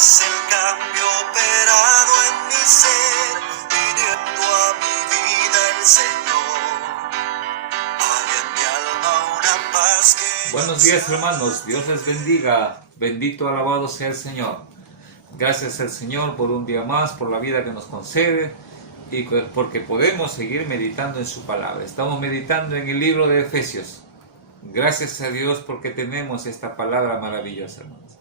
es el cambio operado en mi ser, viniendo a mi vida el Señor. Hay en mi alma una paz que... Buenos días, hermanos, Dios les bendiga, bendito, alabado sea el Señor. Gracias al Señor por un día más, por la vida que nos concede y porque podemos seguir meditando en su palabra. Estamos meditando en el libro de Efesios. Gracias a Dios porque tenemos esta palabra maravillosa, hermanos.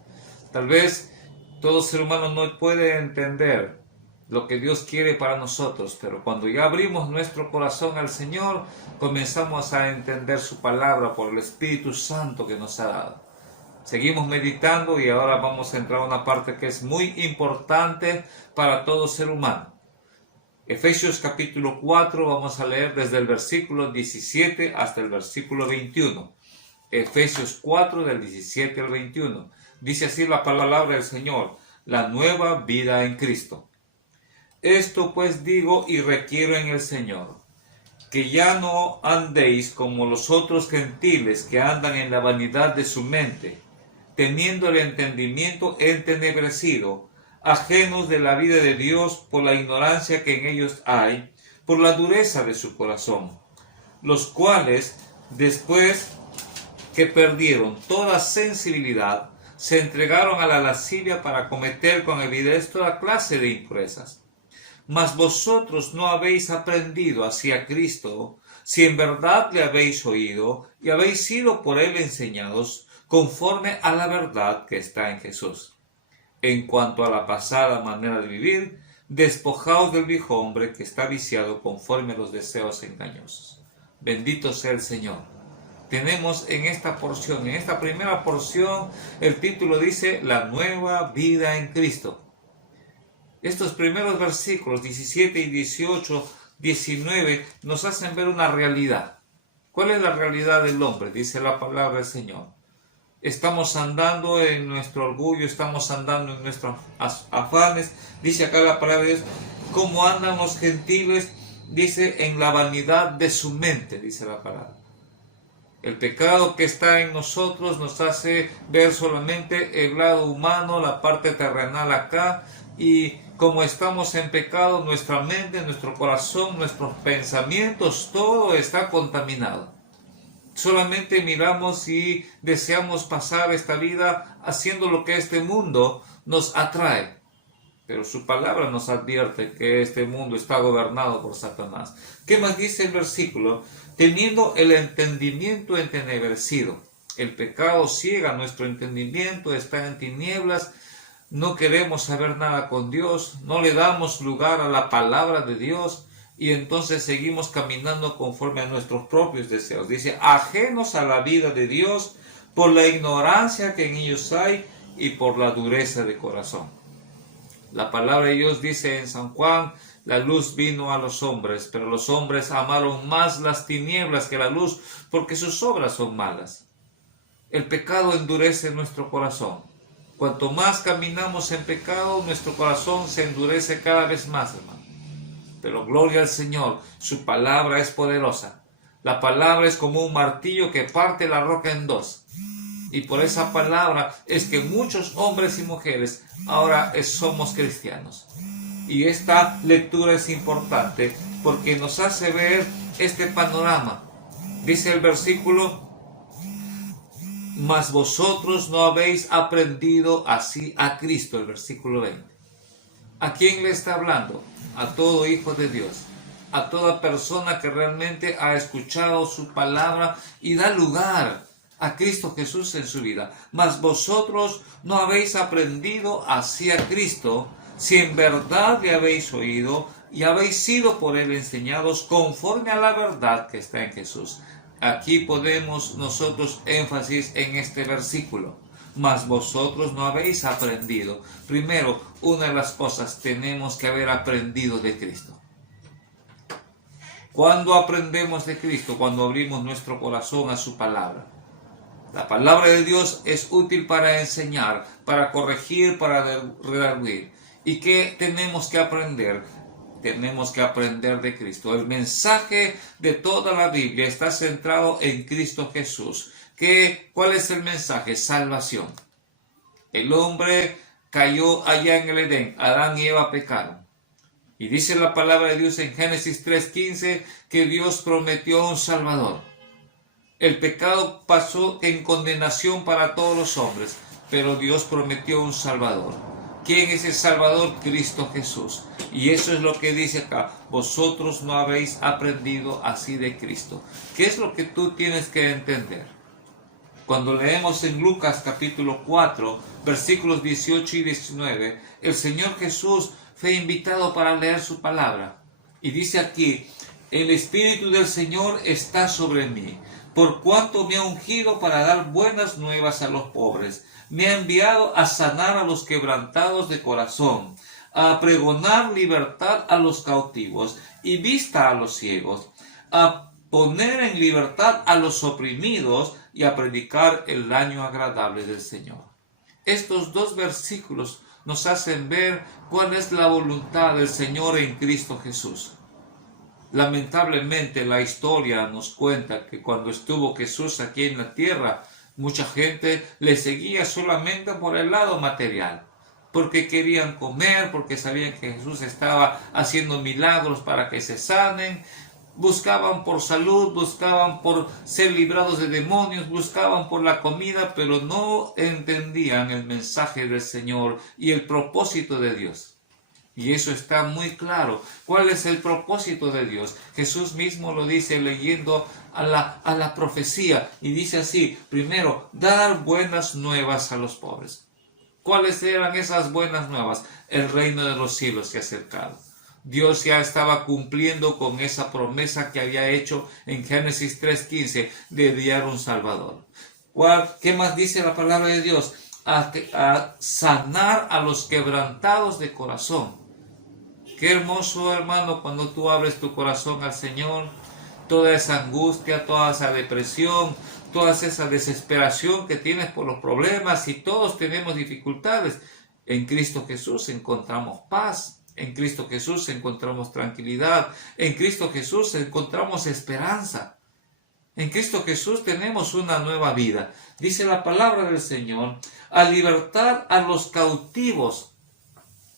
Tal vez todo ser humano no puede entender lo que Dios quiere para nosotros, pero cuando ya abrimos nuestro corazón al Señor, comenzamos a entender su palabra por el Espíritu Santo que nos ha dado. Seguimos meditando y ahora vamos a entrar a una parte que es muy importante para todo ser humano. Efesios capítulo 4, vamos a leer desde el versículo 17 hasta el versículo 21. Efesios 4 del 17 al 21. Dice así la palabra del Señor: la nueva vida en Cristo. Esto pues digo y requiero en el Señor, que ya no andéis como los otros gentiles que andan en la vanidad de su mente, teniendo el entendimiento entenebrecido, ajenos de la vida de Dios por la ignorancia que en ellos hay, por la dureza de su corazón, los cuales, después que perdieron toda sensibilidad, se entregaron a la lascivia para cometer con avidez toda clase de impurezas. Mas vosotros no habéis aprendido hacia Cristo, si en verdad le habéis oído y habéis sido por él enseñados, conforme a la verdad que está en Jesús. En cuanto a la pasada manera de vivir, despojaos del viejo hombre que está viciado conforme a los deseos engañosos. Bendito sea el Señor. Tenemos en esta porción, en esta primera porción, el título dice: la nueva vida en Cristo. Estos primeros versículos 17 y 18, 19 nos hacen ver una realidad. ¿Cuál es la realidad del hombre? Dice la palabra del Señor. Estamos andando en nuestro orgullo, estamos andando en nuestros afanes. Dice acá la palabra de Dios: como andan los gentiles, dice, en la vanidad de su mente, dice la palabra. El pecado que está en nosotros nos hace ver solamente el lado humano, la parte terrenal acá, y como estamos en pecado, nuestra mente, nuestro corazón, nuestros pensamientos, todo está contaminado. Solamente miramos y deseamos pasar esta vida haciendo lo que este mundo nos atrae. Pero su palabra nos advierte que este mundo está gobernado por Satanás. ¿Qué más dice el versículo? Teniendo el entendimiento entenebrecido. El pecado ciega nuestro entendimiento, está en tinieblas. No queremos saber nada con Dios, no le damos lugar a la palabra de Dios y entonces seguimos caminando conforme a nuestros propios deseos. Dice, ajenos a la vida de Dios por la ignorancia que en ellos hay y por la dureza de corazón. La palabra de Dios dice en San Juan: la luz vino a los hombres, pero los hombres amaron más las tinieblas que la luz, porque sus obras son malas. El pecado endurece nuestro corazón. Cuanto más caminamos en pecado, nuestro corazón se endurece cada vez más, hermano. Pero gloria al Señor, su palabra es poderosa. La palabra es como un martillo que parte la roca en dos. Y por esa palabra es que muchos hombres y mujeres ahora somos cristianos. Y esta lectura es importante porque nos hace ver este panorama. Dice el versículo: mas vosotros no habéis aprendido así a Cristo, el versículo 20. ¿A quién le está hablando? A todo hijo de Dios, a toda persona que realmente ha escuchado su palabra y da lugar a Cristo Jesús en su vida. Mas vosotros no habéis aprendido así a Cristo, si en verdad le habéis oído y habéis sido por él enseñados conforme a la verdad que está en Jesús. Aquí ponemos nosotros énfasis en este versículo. Mas vosotros no habéis aprendido. Primero, una de las cosas, tenemos que haber aprendido de Cristo. ¿Cuándo aprendemos de Cristo? Cuando abrimos nuestro corazón a su palabra. La palabra de Dios es útil para enseñar, para corregir, para redarguir. ¿Y qué tenemos que aprender? Tenemos que aprender de Cristo. El mensaje de toda la Biblia está centrado en Cristo Jesús. ¿Cuál es el mensaje? Salvación. El hombre cayó allá en el Edén. Adán y Eva pecaron. Y dice la palabra de Dios en Génesis 3:15 que Dios prometió un Salvador. El pecado pasó en condenación para todos los hombres, pero Dios prometió un Salvador. ¿Quién es el Salvador? Cristo Jesús. Y eso es lo que dice acá. Vosotros no habéis aprendido así de Cristo. ¿Qué es lo que tú tienes que entender? Cuando leemos en Lucas capítulo 4, versículos 18 y 19, el Señor Jesús fue invitado para leer su palabra. Y dice aquí, el Espíritu del Señor está sobre mí, por cuanto me ha ungido para dar buenas nuevas a los pobres. Me ha enviado a sanar a los quebrantados de corazón, a pregonar libertad a los cautivos y vista a los ciegos, a poner en libertad a los oprimidos y a predicar el año agradable del Señor. Estos dos versículos nos hacen ver cuál es la voluntad del Señor en Cristo Jesús. Lamentablemente la historia nos cuenta que cuando estuvo Jesús aquí en la tierra, mucha gente le seguía solamente por el lado material, porque querían comer, porque sabían que Jesús estaba haciendo milagros para que se sanen, buscaban por salud, buscaban por ser librados de demonios, buscaban por la comida, pero no entendían el mensaje del Señor y el propósito de Dios. Y eso está muy claro. ¿Cuál es el propósito de Dios? Jesús mismo lo dice leyendo a la profecía y dice así, primero, dar buenas nuevas a los pobres. ¿Cuáles eran esas buenas nuevas? El reino de los cielos se ha acercado. Dios ya estaba cumpliendo con esa promesa que había hecho en Génesis 3:15 de enviar un Salvador. ¿Qué más dice la palabra de Dios? A sanar a los quebrantados de corazón. Qué hermoso, hermano, cuando tú abres tu corazón al Señor, toda esa angustia, toda esa depresión, toda esa desesperación que tienes por los problemas, y todos tenemos dificultades. En Cristo Jesús encontramos paz, en Cristo Jesús encontramos tranquilidad, en Cristo Jesús encontramos esperanza. En Cristo Jesús tenemos una nueva vida. Dice la palabra del Señor, a libertar a los cautivos.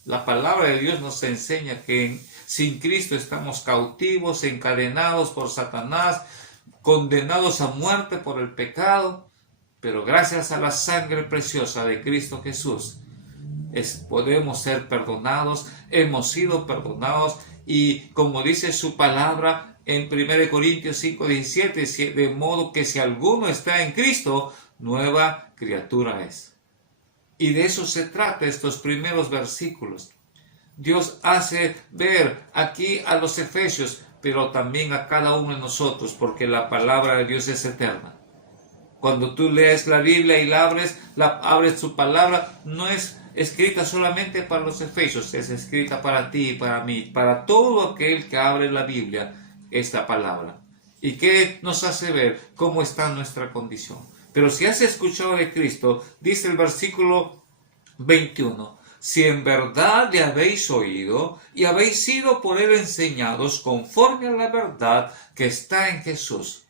La palabra de Dios nos enseña que sin Cristo estamos cautivos, encadenados por Satanás, condenados a muerte por el pecado, pero gracias a la sangre preciosa de Cristo Jesús, podemos ser perdonados, hemos sido perdonados, y como dice su palabra en 1 Corintios 5:17, de modo que si alguno está en Cristo, nueva criatura es. Y de eso se trata estos primeros versículos. Dios hace ver aquí a los efesios, pero también a cada uno de nosotros, porque la palabra de Dios es eterna. Cuando tú lees la Biblia y abres su palabra, no es escrita solamente para los efesios, es escrita para ti y para mí, para todo aquel que abre la Biblia, esta palabra. ¿Y qué nos hace ver cómo está nuestra condición? Pero si has escuchado de Cristo, dice el versículo 21, si en verdad le habéis oído y habéis sido por él enseñados conforme a la verdad que está en Jesús.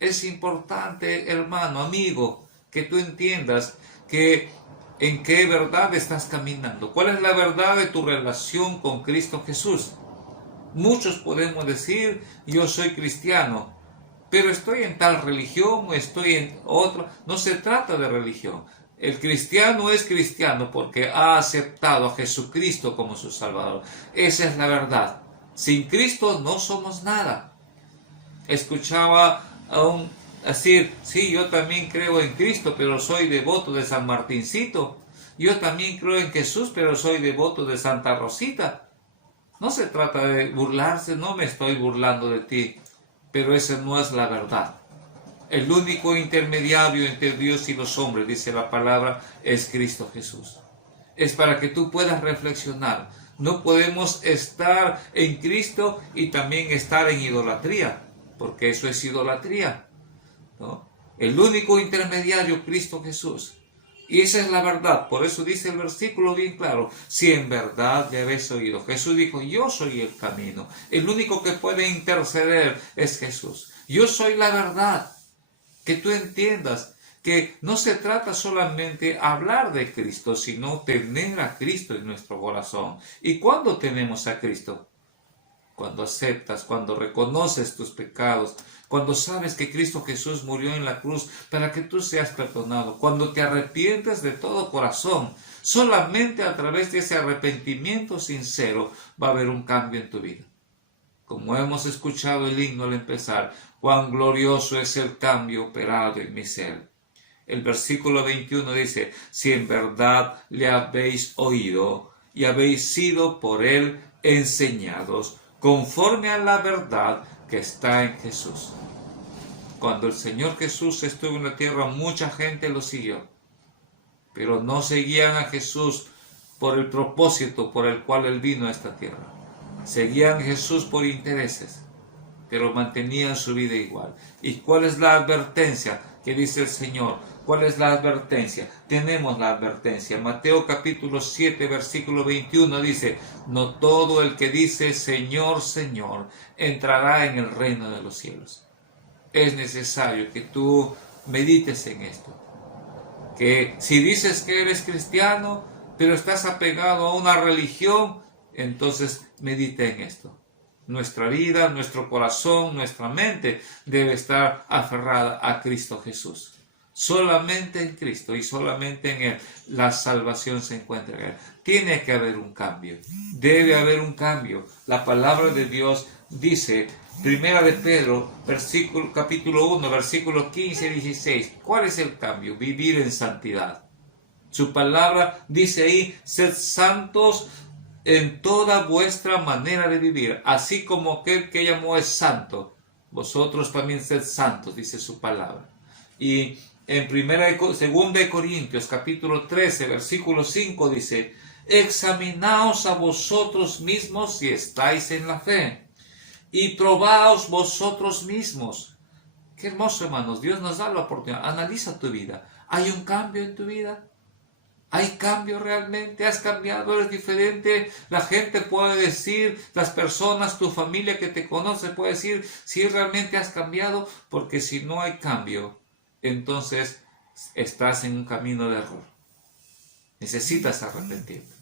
Es importante, hermano, amigo, que tú entiendas que en qué verdad estás caminando. ¿Cuál es la verdad de tu relación con Cristo Jesús? Muchos podemos decir, yo soy cristiano, pero estoy en tal religión o estoy en otra. No se trata de religión. El cristiano es cristiano porque ha aceptado a Jesucristo como su Salvador. Esa es la verdad. Sin Cristo no somos nada. Escuchaba decir, sí, yo también creo en Cristo, pero soy devoto de San Martincito. Yo también creo en Jesús, pero soy devoto de Santa Rosita. No se trata de burlarse, no me estoy burlando de ti, pero esa no es la verdad. El único intermediario entre Dios y los hombres, dice la palabra, es Cristo Jesús. Es para que tú puedas reflexionar. No podemos estar en Cristo y también estar en idolatría, porque eso es idolatría, ¿no? El único intermediario, Cristo Jesús. Y esa es la verdad. Por eso dice el versículo bien claro, si en verdad le habéis oído. Jesús dijo, yo soy el camino. El único que puede interceder es Jesús. Yo soy la verdad. Que tú entiendas que no se trata solamente hablar de Cristo, sino tener a Cristo en nuestro corazón. ¿Y cuándo tenemos a Cristo? Cuando aceptas, cuando reconoces tus pecados, cuando sabes que Cristo Jesús murió en la cruz para que tú seas perdonado, cuando te arrepientes de todo corazón. Solamente a través de ese arrepentimiento sincero va a haber un cambio en tu vida. Como hemos escuchado el himno al empezar, cuán glorioso es el cambio operado en mi ser. El versículo 21 dice, si en verdad le habéis oído y habéis sido por él enseñados, conforme a la verdad que está en Jesús. Cuando el Señor Jesús estuvo en la tierra, mucha gente lo siguió, pero no seguían a Jesús por el propósito por el cual él vino a esta tierra. Seguían a Jesús por intereses, pero mantenían su vida igual. ¿Y cuál es la advertencia que dice el Señor? ¿Cuál es la advertencia? Tenemos la advertencia. Mateo capítulo 7, versículo 21 dice, no todo el que dice Señor, Señor, entrará en el reino de los cielos. Es necesario que tú medites en esto. Que si dices que eres cristiano, pero estás apegado a una religión, entonces medita en esto. Nuestra vida, nuestro corazón, nuestra mente debe estar aferrada a Cristo Jesús. Solamente en Cristo y solamente en Él la salvación se encuentra en Él. Tiene que haber un cambio. Debe haber un cambio. La palabra de Dios dice, Primera de Pedro, capítulo 1, versículos 15 y 16. ¿Cuál es el cambio? Vivir en santidad. Su palabra dice ahí, sed santos en toda vuestra manera de vivir, así como aquel que llamó es santo, vosotros también sed santos, dice su palabra. Y en 2 Corintios capítulo 13, versículo 5 dice, examinaos a vosotros mismos si estáis en la fe, y probaos vosotros mismos. Qué hermoso, hermanos, Dios nos da la oportunidad. Analiza tu vida. ¿Hay un cambio en tu vida? ¿Hay cambio realmente? ¿Has cambiado? ¿Eres diferente? La gente puede decir, las personas, tu familia que te conoce puede decir si realmente has cambiado, porque si no hay cambio, entonces estás en un camino de error. Necesitas arrepentirte.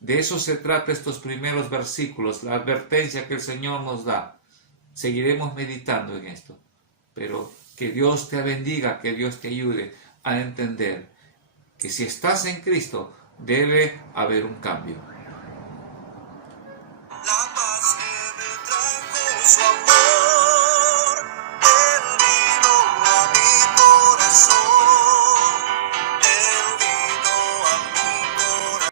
De eso se trata estos primeros versículos, la advertencia que el Señor nos da. Seguiremos meditando en esto, pero que Dios te bendiga, que Dios te ayude a entender que si estás en Cristo, debe haber un cambio.